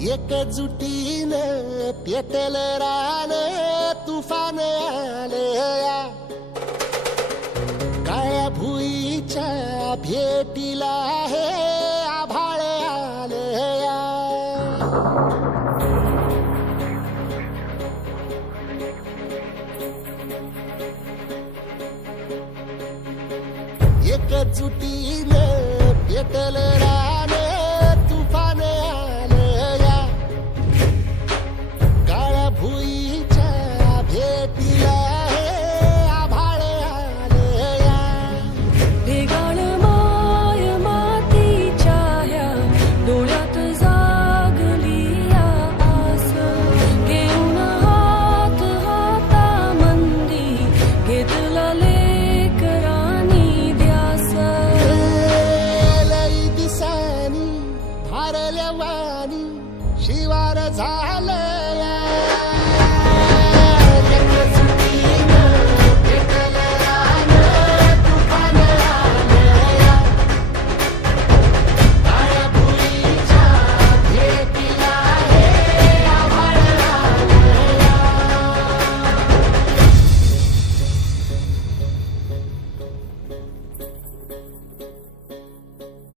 एकजुटीने पेटल रान तुफान आले काळ्या भुईच्या भेटीला हे आभाळ आले एकजुटीने पेटल दिसानी भारल्या वाणी शिवार झालं.